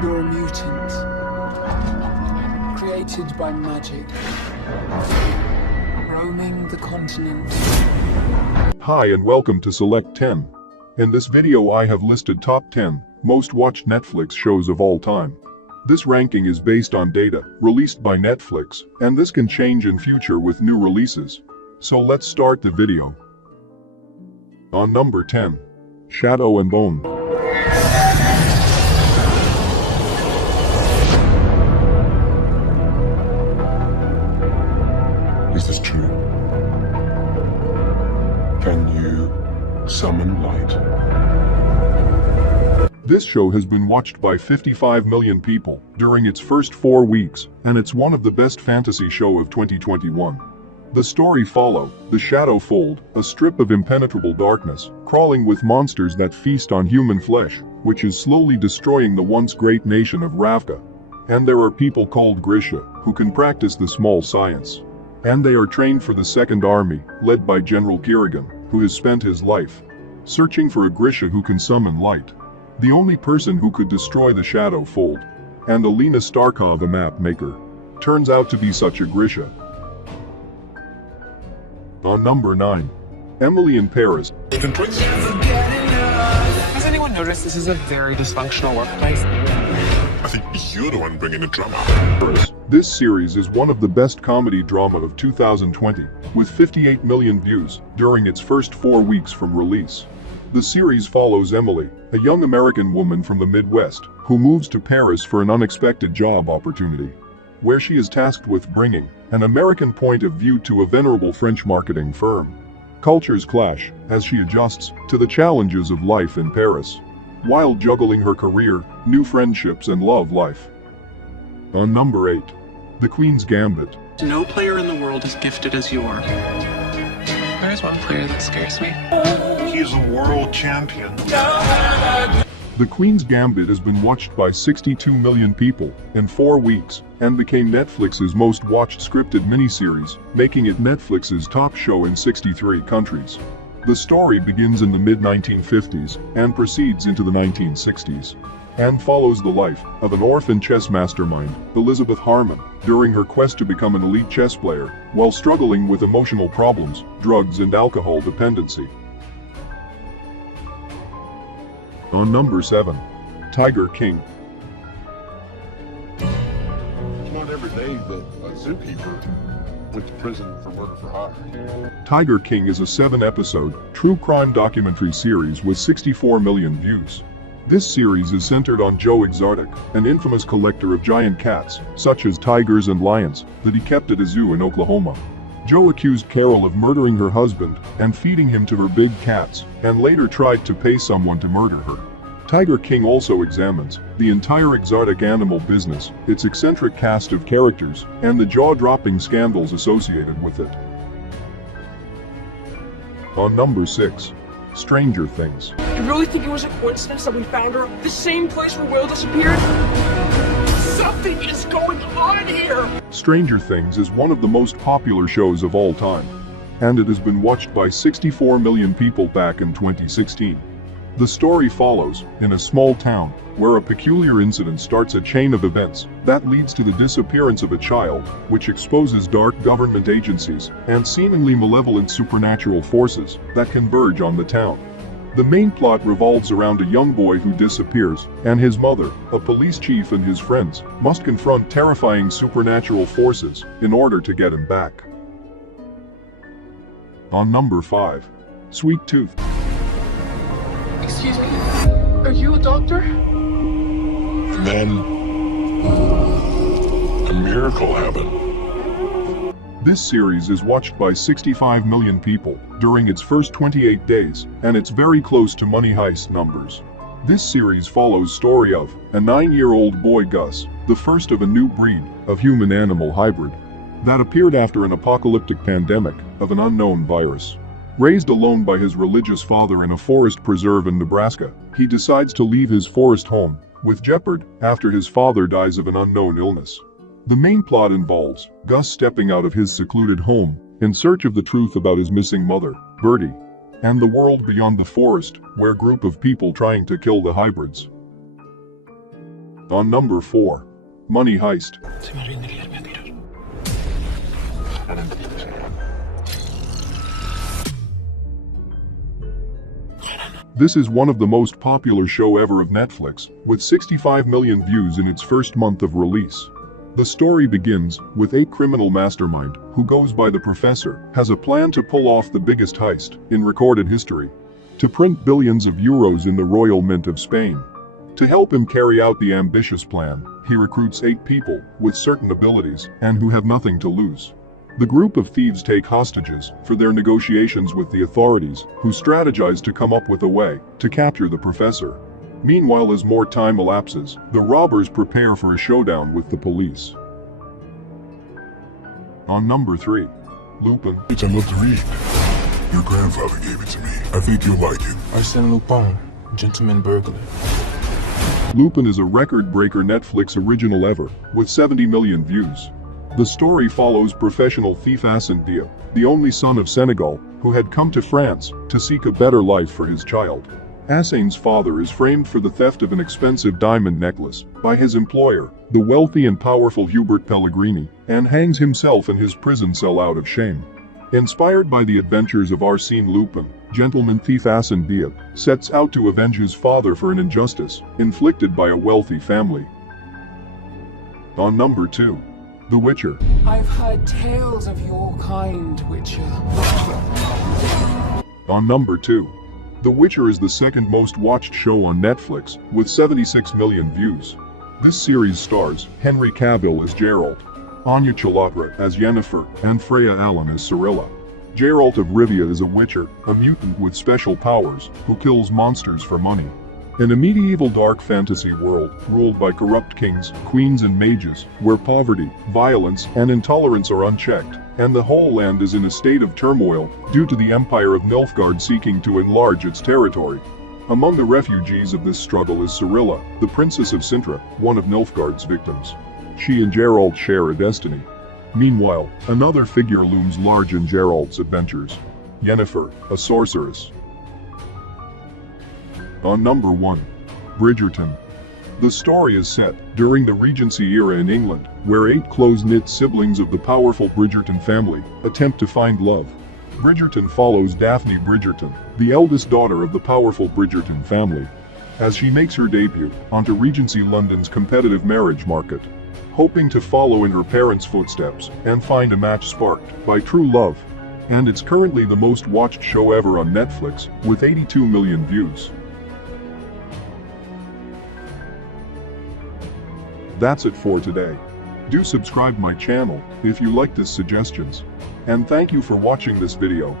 You're a mutant, created by magic, roaming the continent. Hi and welcome to Select 10. In this video I have listed top 10 most watched Netflix shows of all time. This ranking is based on data released by Netflix, and this can change in future with new releases. So let's start the video. On number 10. Shadow and Bone. Is this true? Can you summon light? This show has been watched by 55 million people during its first 4 weeks, and it's one of the best fantasy show of 2021. The story follows the Shadow Fold, a strip of impenetrable darkness, crawling with monsters that feast on human flesh, which is slowly destroying the once great nation of Ravka. And there are people called Grisha, who can practice the small science. And they are trained for the Second Army, led by General Kirigan, who has spent his life searching for a Grisha who can summon light. The only person who could destroy the Shadow Fold, and Alina Starkov, the map maker, turns out to be such a Grisha. On number 9. Emily in Paris. Has anyone noticed this is a very dysfunctional workplace? I think you're the one bringing the drama. This series is one of the best comedy drama of 2020, with 58 million views during its first 4 weeks from release. The series follows Emily, a young American woman from the Midwest, who moves to Paris for an unexpected job opportunity, where she is tasked with bringing an American point of view to a venerable French marketing firm. Cultures clash as she adjusts to the challenges of life in Paris, while juggling her career, new friendships and love life. On number 8. The Queen's Gambit. No player in the world is gifted as you are. There is one player that scares me. He is a world champion. The Queen's Gambit has been watched by 62 million people in 4 weeks, and became Netflix's most watched scripted miniseries, making it Netflix's top show in 63 countries. The story begins in the mid-1950s and proceeds into the 1960s, and follows the life of an orphan chess mastermind, Elizabeth Harmon, during her quest to become an elite chess player, while struggling with emotional problems, drugs and alcohol dependency. On number 7. Tiger King. It's not every day that a zookeeper went to prison for murder for hire. Tiger King is a 7-episode, true crime documentary series with 64 million views. This series is centered on Joe Exotic, an infamous collector of giant cats, such as tigers and lions, that he kept at a zoo in Oklahoma. Joe accused Carol of murdering her husband and feeding him to her big cats, and later tried to pay someone to murder her. Tiger King also examines the entire exotic animal business, its eccentric cast of characters, and the jaw-dropping scandals associated with it. On number 6. Stranger Things. You really think it was a coincidence that we found her the same place where Will disappeared? Something is going on here! Stranger Things is one of the most popular shows of all time, and it has been watched by 64 million people back in 2016. The story follows in a small town where a peculiar incident starts a chain of events that leads to the disappearance of a child, which exposes dark government agencies and seemingly malevolent supernatural forces that converge on the town. The main plot revolves around a young boy who disappears, and his mother, a police chief, and his friends must confront terrifying supernatural forces in order to get him back. On number 5. Sweet Tooth. Excuse me? Are you a doctor? And then a miracle happened. This series is watched by 65 million people during its first 28 days, and it's very close to Money Heist numbers. This series follows story of a 9-year-old boy, Gus, the first of a new breed of human-animal hybrid that appeared after an apocalyptic pandemic of an unknown virus. Raised alone by his religious father in a forest preserve in Nebraska, he decides to leave his forest home with Jeopard after his father dies of an unknown illness. The main plot involves Gus stepping out of his secluded home in search of the truth about his missing mother, Bertie, and the world beyond the forest, where a group of people trying to kill the hybrids. On number 4. Money Heist. This is one of the most popular show ever of Netflix, with 65 million views in its first month of release. The story begins with a criminal mastermind, who goes by the Professor, has a plan to pull off the biggest heist in recorded history. To print billions of euros in the Royal Mint of Spain. To help him carry out the ambitious plan, he recruits 8 people with certain abilities and who have nothing to lose. The group of thieves take hostages for their negotiations with the authorities, who strategize to come up with a way to capture the Professor. Meanwhile, as more time elapses, the robbers prepare for a showdown with the police. On number 3. Lupin. I love to read. Your grandfather gave it to me. I think you'll like it. Arsène Lupin, gentleman burglar. Lupin is a record-breaker Netflix original ever, with 70 million views. The story follows professional thief Assane Diop, the only son of Senegal, who had come to France to seek a better life for his child. Assane's father is framed for the theft of an expensive diamond necklace by his employer, the wealthy and powerful Hubert Pellegrini, and hangs himself in his prison cell out of shame. Inspired by the adventures of Arsène Lupin, gentleman thief Assane Diop sets out to avenge his father for an injustice inflicted by a wealthy family. On number 2. The Witcher. I've heard tales of your kind, Witcher. On number 2. The Witcher is the second most watched show on Netflix, with 76 million views. This series stars Henry Cavill as Geralt, Anya Chalotra as Yennefer, and Freya Allan as Cirilla. Geralt of Rivia is a Witcher, a mutant with special powers, who kills monsters for money. In a medieval dark fantasy world, ruled by corrupt kings, queens and mages, where poverty, violence, and intolerance are unchecked, and the whole land is in a state of turmoil due to the Empire of Nilfgaard seeking to enlarge its territory. Among the refugees of this struggle is Cirilla, the Princess of Sintra, one of Nilfgaard's victims. She and Geralt share a destiny. Meanwhile, another figure looms large in Geralt's adventures. Yennefer, a sorceress. On number 1. Bridgerton. The story is set during the Regency era in England, where 8 close-knit siblings of the powerful Bridgerton family attempt to find love. Bridgerton follows Daphne Bridgerton, the eldest daughter of the powerful Bridgerton family, as she makes her debut onto Regency London's competitive marriage market, hoping to follow in her parents' footsteps and find a match sparked by true love. And it's currently the most watched show ever on Netflix, with 82 million views. That's it for today. Do subscribe my channel if you like this suggestions. And thank you for watching this video.